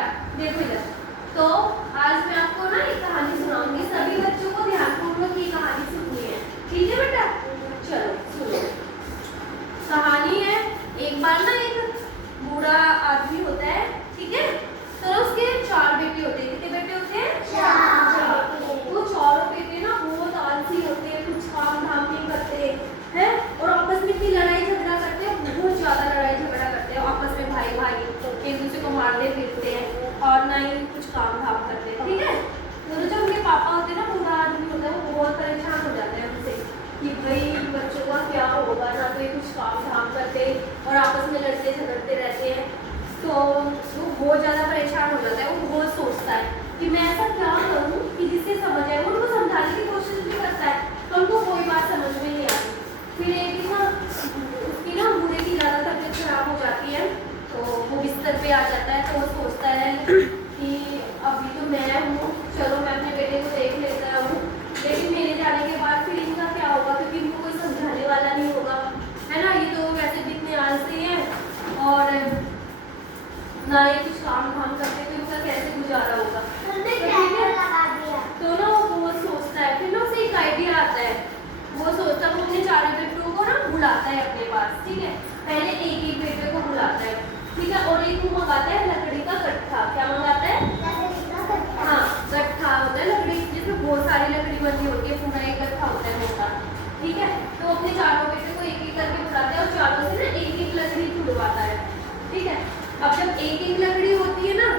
बेटा देखो इधर। तो आज मैं आपको ना एक कहानी सुनाऊंगी, सभी बच्चों को ध्यानपूर्वक ये कहानी सुननी है, ठीक है बेटा? चलो सुनो। कहानी है, एक बार ना एक बूढ़ा आदमी होता है, ठीक है? तो उसके 4 बेटे होते हैं। कितने बेटे होते हैं? 4। वो चारों बेटे ना बहुत आलसी होते हैं, कुछ काम धाम नहीं करते हैं और आपस में इतनी लड़ाई झगड़ा करते हैं, बहुत ज्यादा लड़ाई झगड़ा करते हैं आपस में, भाई भाई एक दूसरे को मारते फिरते हैं और ना ही कुछ काम धाम करते हैं, ठीक है? तो जो उनके पापा होते हैं ना, बूढ़ा आदमी होता है, वो बहुत परेशान हो जाते हैं उनसे कि भाई बच्चों का क्या होगा, ना तो ये कुछ काम धाम करते और आपस में लड़ते झगड़ते रहते हैं। तो वो बहुत ज़्यादा परेशान हो जाता है। वो बहुत सोचता है कि मैं ऐसा क्या करूँ कि जिससे समझ आए। वो उनको समझाने की कोशिश भी करता है तो उनको कोई बात समझ में नहीं आती। फिर एक दिन ना उसकी ना बूढ़े की ज़्यादा तबीयत खराब हो जाती है, तो वो बिस्तर पे आ जाता है। तो वो सोचता है कि अभी तो मैं हूँ, चलो मैं अपने बेटे को देख लेता हूँ, लेकिन मेरे जाने के बाद फिर इनका क्या होगा, क्योंकि इनको कोई समझाने वाला नहीं होगा, है ना? ये तो वैसे भी इतने आलसी हैं और ना ये कुछ काम धाम करते, तो इनका कैसे गुजारा होगा? तो ना वो बहुत सोचता है। फिर ना उसे एक आइडिया आता है। वो सोचता है, वो अपने 4 बेटों को ना बुलाता है अपने पास, ठीक है? पहले एक एक बेटे को बुलाता है, ठीक है? और एक वो मंगाता है लकड़ी का गट्ठा। क्या मंगाता है? हाँ, गट्ठा होता है लकड़ी, जिसमें बहुत सारी लकड़ी बनी होती है, पूरा एक गट्ठा होता है मोटा, ठीक है? तो अपने 4 बेटे को एक एक करके बुलाता है और चारों से ना एक एक लकड़ी छुड़वाता है, ठीक है? अब जब एक एक लकड़ी होती है ना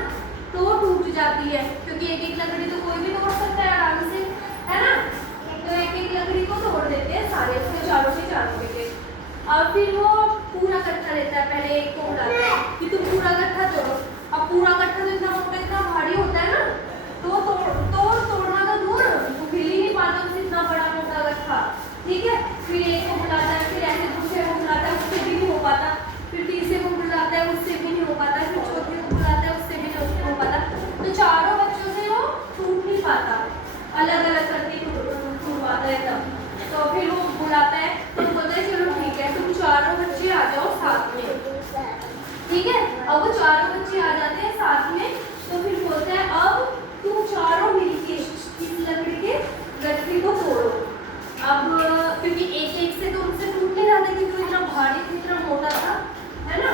तो टूट जाती है, क्योंकि एक एक लकड़ी तो कोई भी तोड़ सकता है आराम से, है ना? तो एक एक लकड़ी को तोड़ देते हैं सारे, उसके चारों से 4 बेटे। अब फिर वो पूरा गट्ठा लेता है, पहले एक को बुलाता है कि तुम पूरा गट्ठा तोड़ो। अब पूरा गट्ठा तो इतना मोटा इतना भारी होता है ना, तो तोड़ना तो दूर, वो हिल ही नहीं पाता उससे, इतना बड़ा मोटा गट्ठा, ठीक है? फिर एक को बुलाता है, फिर ऐसे दूसरे को बुलाता है, उससे भी नहीं हो पाता। फिर तीसरे को बुलाता है, उससे भी नहीं हो पाता। फिर चौथे को बुलाता है, उससे भी नहीं हो पाता। तो चारों बच्चों से वो टूट नहीं पाता, अलग अलग करके टूटवाता है तब। तो फिर वो बुलाता है तो बोलता है चलो ठीक है, तुम चारों बच्चे आ जाओ साथ में, ठीक है? अब वो चारों बच्चे आ जाते हैं साथ में। तो फिर बोलता है अब तुम चारों मिलके इस लकड़ी के गट्ठे को तोड़ो। अब क्योंकि एक एक से तो उनसे टूट नहीं रहा था, क्योंकि वो इतना भारी इतना मोटा था, है ना?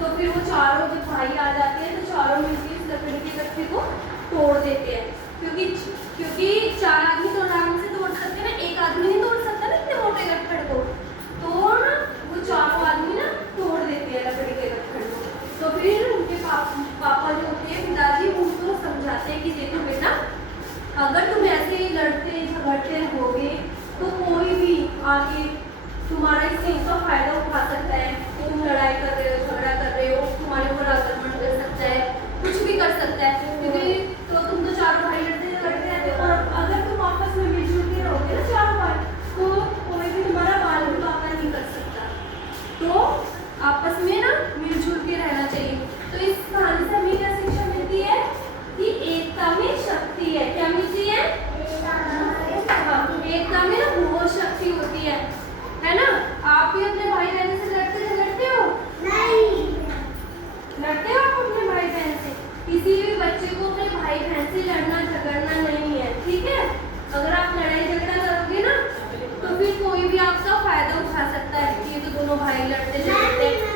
तो फिर वो चारों जब भाई आ जाते हैं तो चारों मिलकर इस लकड़ी के गट्ठे को तोड़ देते हैं, क्योंकि 4 आदमी तो आराम से तोड़ सकते हैं ना, एक आदमी नहीं तोड़ सकता ना इतने मोटे गट्ठे को। तो ना वो चारों आदमी ना तोड़ देते हैं लकड़ी के गट्ठे को। तो फिर उनके पापा जो होते हैं, पिताजी, उनको समझाते हैं कि देखो बेटा, अगर तुम ऐसे लड़ते झगड़ते रहोगे तो कोई भी आगे तुम्हारा इस चीज का फायदा उठा सकता है। तुम लड़ाई कर रहे हो, झगड़ा कर रहे हो, तुम्हारे ऊपर आक्रमण कर सकता है, कुछ भी कर सकता है, क्योंकि तो तुम तो चारों भाई लड़ते रहते हो। और अगर तुम आपस में मिलजुल के रहोगे ना चारों भाई, तो कोई भी तुम्हारा बाल भी बाका नहीं कर सकता। तो आपस में ना मिलजुल के रहना चाहिए। तो इस कहानी से हमें क्या शिक्षा मिलती है कि एकता में शक्ति है। क्या मिलती है? एकता में ना बहुत शक्ति होती है ना? आप भी अपने भाई बहन से लड़ते हो? नहीं। लड़ते हो आप अपने भाई बहन से? किसी भी बच्चे को अपने भाई बहन से लड़ना झगड़ना नहीं है, ठीक है? अगर आप लड़ाई झगड़ा करोगे ना तो फिर कोई भी आपका फायदा उठा सकता है कि ये तो दोनों भाई लड़ते झगड़ते हैं।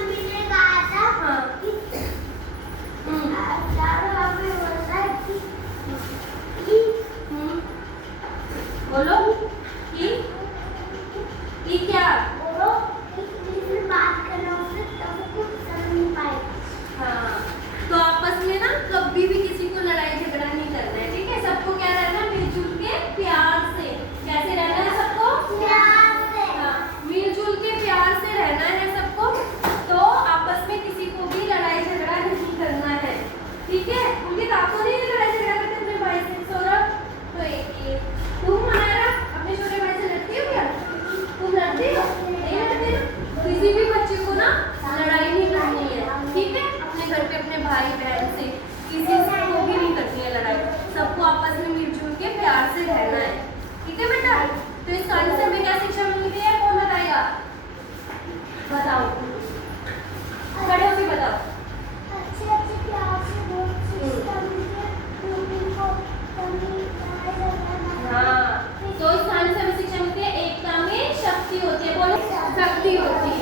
बोलो कि क्या बोलो बात करना हाँ, तो आपस में ना कभी भी किसी को लड़ाई झगड़ा नहीं करना है, ठीक है? सबको क्या रहना है? मिलजुल के प्यार से। कैसे रहना है सबको? प्यार से। हाँ, मिलजुल के प्यार से रहना है सबको। तो आपस में किसी को भी लड़ाई झगड़ा नहीं करना है, ठीक है? उनके आपको नहीं लड़ाई झगड़ा करते अपने भाई से? सौरभ, तो एक तुम हमारा अपने छोटे भाई से लड़ती हो क्या? तुम लड़ती हो? नहीं लड़ते? किसी भी बच्चे को ना लड़ाई नहीं करनी है, ठीक है? अपने घर पे अपने भाई बहन से किसी से को भी नहीं करनी है लड़ाई। सबको आपस में मिलजुल के प्यार से रहना है, ठीक है बेटा? तो इस कहानी से हमें क्या शिक्षा मिलती है? कौन बताएगा? बताओ, खड़े होकर बताओ। अच्छे प्यार से शक्ति होती